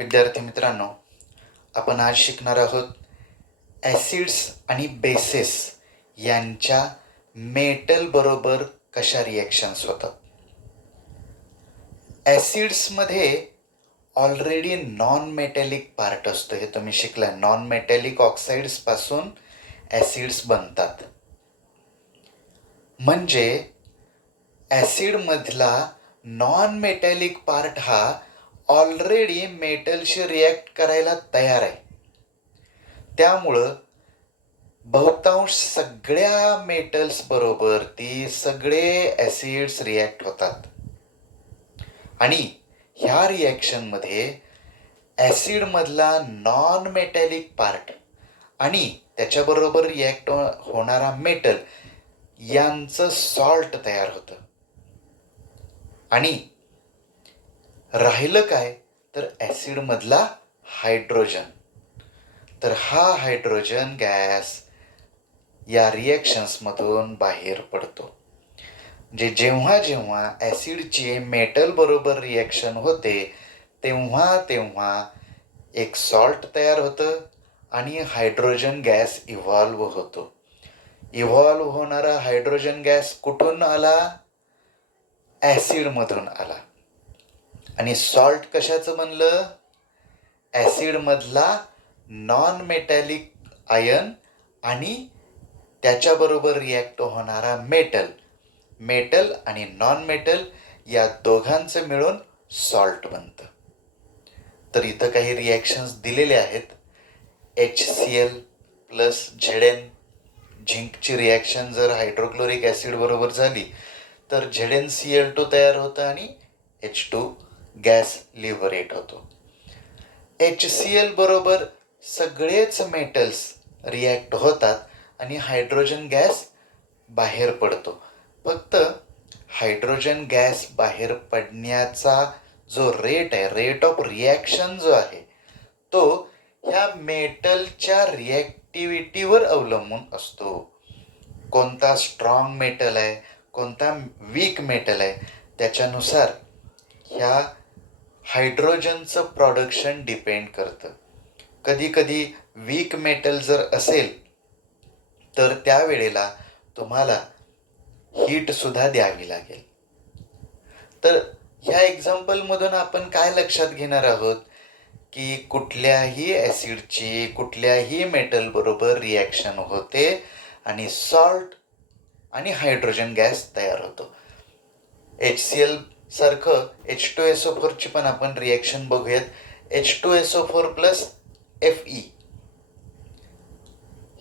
विद्यार्थी मित्रांनो, आपण आज शिकणार आहोत ॲसिड्स आणि बेसेस यांच्या मेटल बरोबर कशा रिॲक्शन्स होतात. ॲसिड्समध्ये ऑलरेडी नॉन मेटॅलिक पार्ट असतो, हे तुम्ही शिकलाय. नॉन मेटॅलिक ऑक्साईड्सपासून ॲसिड्स बनतात. म्हणजे ॲसिडमधला नॉन मेटॅलिक पार्ट हा ऑलरेडी मेटलशी रिॲक्ट करायला तयार आहे. त्यामुळं बहुतांश सगळ्या मेटल्स बरोबर ती सगळे ॲसिड्स रिॲक्ट होतात. आणि ह्या रिॲक्शनमध्ये ॲसिडमधला नॉन मेटॅलिक पार्ट आणि त्याच्याबरोबर रिॲक्ट होणारा मेटल यांचं सॉल्ट तयार होतं. आणि राहिलं काय तर ॲसिडमधला हायड्रोजन. तर हा हायड्रोजन गॅस या रिॲक्शन्समधून बाहेर पडतो. म्हणजे जेव्हा जेव्हा ॲसिडची मेटल बरोबर रिॲक्शन होते तेव्हा तेव्हा एक सॉल्ट तयार होतं आणि हायड्रोजन गॅस इव्हॉल्व होतो. इव्हॉल्व होणारा हायड्रोजन गॅस कुठून आला? ॲसिडमधून आला. आणि सॉल्ट कशाचं बनलं? ॲसिडमधला नॉन मेटॅलिक आयन आणि त्याच्याबरोबर रिॲक्ट होणारा मेटल आणि नॉन मेटल या दोघांचं मिळून सॉल्ट बनतं. तर इथं काही रिॲक्शन्स दिलेले आहेत. HCl प्लस Zn, झिंकची रिॲक्शन जर हायड्रोक्लोरिक ॲसिड बरोबर झाली तर ZnCl2 तयार होतं आणि H2 गॅस लिबरेट होतो. HCl बरोबर सगळेच मेटल्स रिॲक्ट होतात आणि हायड्रोजन गॅस बाहेर पडतो. फक्त हायड्रोजन गॅस बाहेर पडण्याचा जो रेट आहे, रेट ऑफ रिॲक्शन जो आहे, तो ह्या मेटलच्या रिॲक्टिव्हिटीवर अवलंबून असतो. कोणता स्ट्रॉंग मेटल आहे, कोणता वीक मेटल आहे, त्याच्यानुसार ह्या हायड्रोजनचं प्रोडक्शन डिपेंड करतं. कधी कधी वीक मेटल जर असेल तर त्यावेळेला तुम्हाला हीटसुद्धा द्यावी लागेल. तर ह्या एक्झाम्पलमधून आपण काय लक्षात घेणार आहोत की कुठल्याही ॲसिडची कुठल्याही मेटल बरोबर रिॲक्शन होते आणि सॉल्ट आणि हायड्रोजन गॅस तयार होतो. HCl सारखं H2SO4 ची पण आपण रिॲक्शन बघूयात. H2SO4 plus Fe.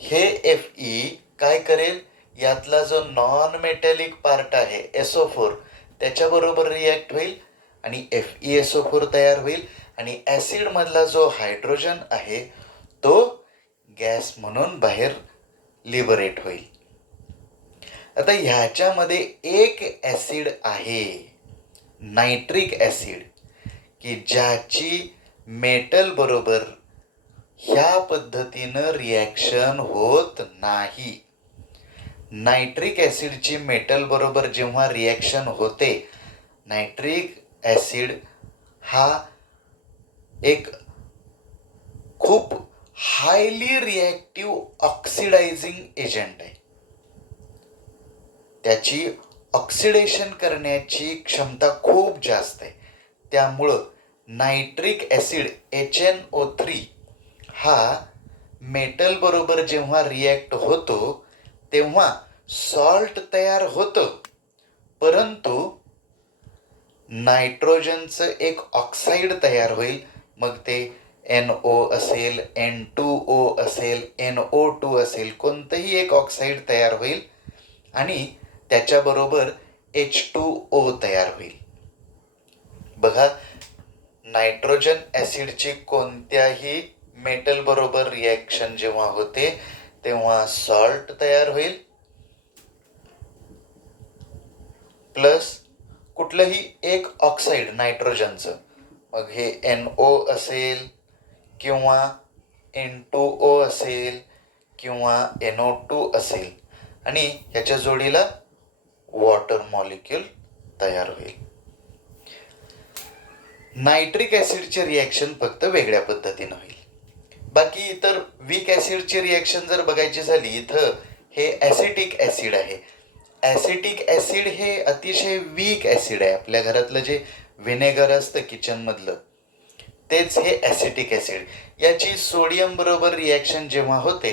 हे Fe काय करेल? यातला जो नॉन मेटॅलिक पार्ट आहे SO4 त्याच्याबरोबर रिॲक्ट होईल आणि FeSO4 तयार होईल आणि ॲसिडमधला जो हायड्रोजन आहे तो गॅस म्हणून बाहेर लिबरेट होईल. आता ह्याच्यामध्ये एक ॲसिड आहे, नायट्रिक ॲसिड, की ज्याची मेटल बरोबर ह्या पद्धतीनं रिॲक्शन होत नाही. नायट्रिक ॲसिडची मेटल बरोबर जेव्हा रिॲक्शन होते, नायट्रिक ॲसिड हा एक खूप हायली रिॲक्टिव्ह ऑक्सिडायझिंग एजंट आहे. त्याची ऑक्सिडेशन करण्याची क्षमता खूप जास्त आहे. त्यामुळं नायट्रिक ॲसिड HNO3 हा मेटल बरोबर जेव्हा रिॲक्ट होतो तेव्हा सॉल्ट तयार होतं, परंतु नायट्रोजनचं एक ऑक्साईड तयार होईल. मग ते NO असेल, N2O असेल, NO2 असेल, कोणतंही एक ऑक्साईड तयार होईल आणि त्याच्याबरोबर H2O तयार होईल. बघा, नायट्रोजन ॲसिडची कोणत्याही मेटल बरोबर रिॲक्शन जेव्हा होते तेव्हा सॉल्ट तयार होईल प्लस कुठलंही एक ऑक्साईड नायट्रोजनचं. मग हे NO असेल किंवा N2O असेल किंवा NO2 असेल आणि ह्याच्या जोडीला वॉटर मॉलिक्यूल तयार होईल. नायट्रिक ॲसिडचे रिॲक्शन फक्त वेगळ्या पद्धतीनं होईल. बाकी इतर वीक ॲसिडची रिॲक्शन जर बघायची झाली, इथं हे ॲसिटिक ॲसिड आहे. ॲसिटिक ॲसिड हे अतिशय वीक ॲसिड आहे. आपल्या घरातलं जे व्हिनेगर असतं किचनमधलं, तेच हे ॲसिटिक ॲसिड. याची सोडियम बरोबर रिॲक्शन जेव्हा होते,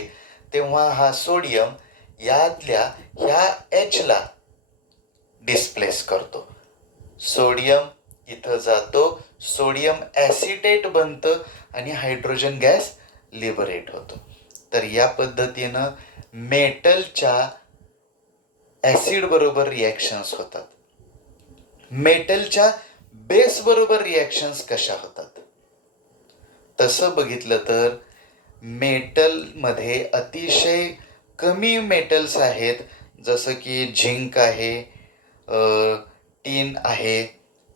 तेव्हा हा सोडियम यातल्या ह्या एचला डिस्प्लेस करतो. सोडियम इथं जातो, सोडियम ॲसिटेट बनतं आणि हायड्रोजन गॅस लिबरेट होतो. तर या पद्धतीनं मेटलच्या ॲसिड बरोबर रिॲक्शन्स होतात. मेटलच्या बेस बरोबर रिॲक्शन्स कशा होतात? तसं बघितलं तर मेटलमध्ये अतिशय कमी मेटल्स आहेत, जसं की झिंक आहे, टीन आहे,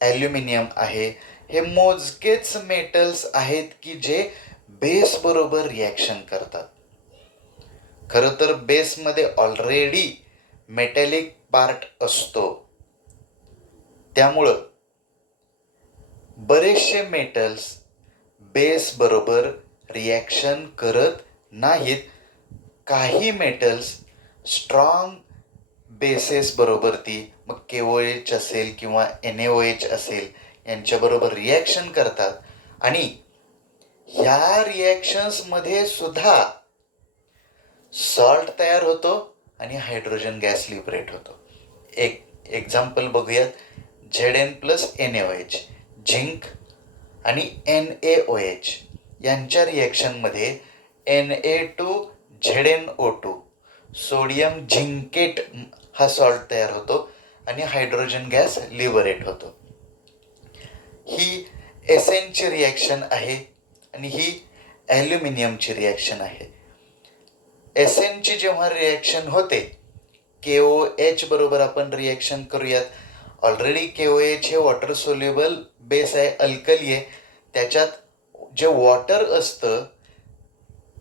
ॲल्युमिनियम आहे. हे मोजकेच मेटल्स आहेत की जे बेस बरोबर रिॲक्शन करतात. खरं तर बेसमध्ये ऑलरेडी मेटॅलिक पार्ट असतो, त्यामुळं बरेचसे मेटल्स बेस बरोबर रिॲक्शन करत नाहीत. काही मेटल्स स्ट्रॉंग बेसेस बरोबर ती, मग KOH असेल किंवा NaOH असेल, यांच्याबरोबर रिॲक्शन करतात आणि ह्या रिॲक्शन्समध्ये सुद्धा सॉल्ट तयार होतो आणि हायड्रोजन गॅस लिबरेट होतो. एक एक्झाम्पल बघूयात. Zn+NaOH, झिंक आणि NaOH यांच्या रिॲक्शनमध्ये Na2ZnO2 सोडियम झिंकेट हा सॉल्ट तयार होतो आणि हायड्रोजन गॅस लिबरेट होतो. ही एसएनची रिॲक्शन आहे आणि ही ॲल्युमिनियमची रिॲक्शन आहे. एसएनची जेव्हा रिॲक्शन होते, KOH बरोबर आपण रिॲक्शन करूयात. ऑलरेडी KOH हे वॉटर सोल्युबल बेस आहे, अल्कली आहे. त्याच्यात जे वॉटर असतं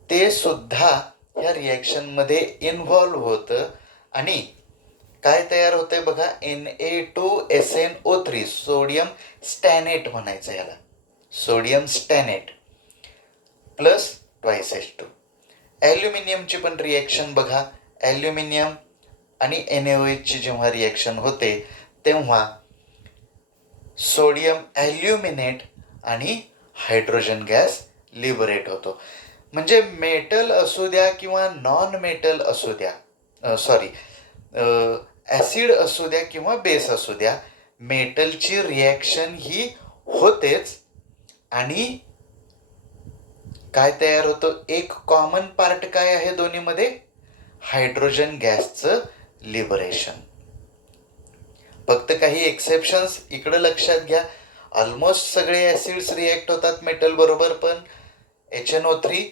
ते सुद्धा ह्या रिॲक्शनमध्ये इन्व्हॉल्व होतं आणि काय तयार होतंय बघा, Na2SnO3 सोडियम स्टॅनेट म्हणायचं याला, सोडियम स्टॅनेट प्लस H2. ॲल्युमिनियमची पण रिॲक्शन बघा. ॲल्युमिनियम आणि NaOHची जेव्हा रिॲक्शन होते तेव्हा सोडियम ॲल्युमिनेट आणि हायड्रोजन गॅस लिबरेट होतो. म्हणजे मेटल असू द्या किंवा नॉन मेटल असू द्या, ॲसिड असू द्या किंवा बेस असू द्या, मेटलची रिॲक्शन ही होतेच आणि काय तयार होतं? एक कॉमन पार्ट काय आहे दोन्हीमध्ये? हायड्रोजन गॅसचं लिबरेशन. फक्त काही एक्सेप्शन्स इकडं लक्षात घ्या. ऑलमोस्ट सगळे ॲसिड्स रिॲक्ट होतात मेटल बरोबर, पण HNO3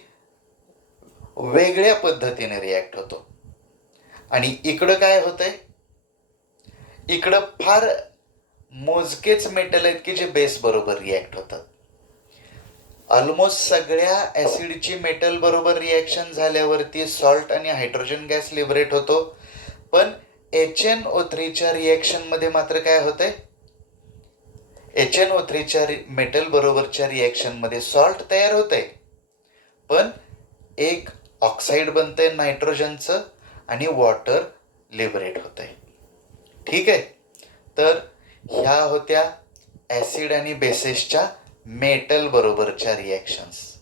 वेगळ्या पद्धतीने रिॲक्ट होतो. आणि इकडं काय होतंय? इकडं फार मोजकेच मेटल आहेत की जे बेस बरोबर रिॲक्ट होतात. ऑलमोस्ट सगळ्या ॲसिडची मेटल बरोबर रिॲक्शन झाल्यावरती सॉल्ट आणि हायड्रोजन गॅस लिबरेट होतो. पण HNO3च्या रिॲक्शनमध्ये मात्र काय होतंय? HNO3च्या मेटल बरोबरच्या रिॲक्शनमध्ये सॉल्ट तयार होतंय, पण एक ऑक्साईड बनतंय नायट्रोजनचं आणि वॉटर लिबरेट होतंय. ठीक आहे. तर ह्या होत्या ॲसिड आणि बेसेसच्या मेटल बरोबरच्या रिॲक्शन्स.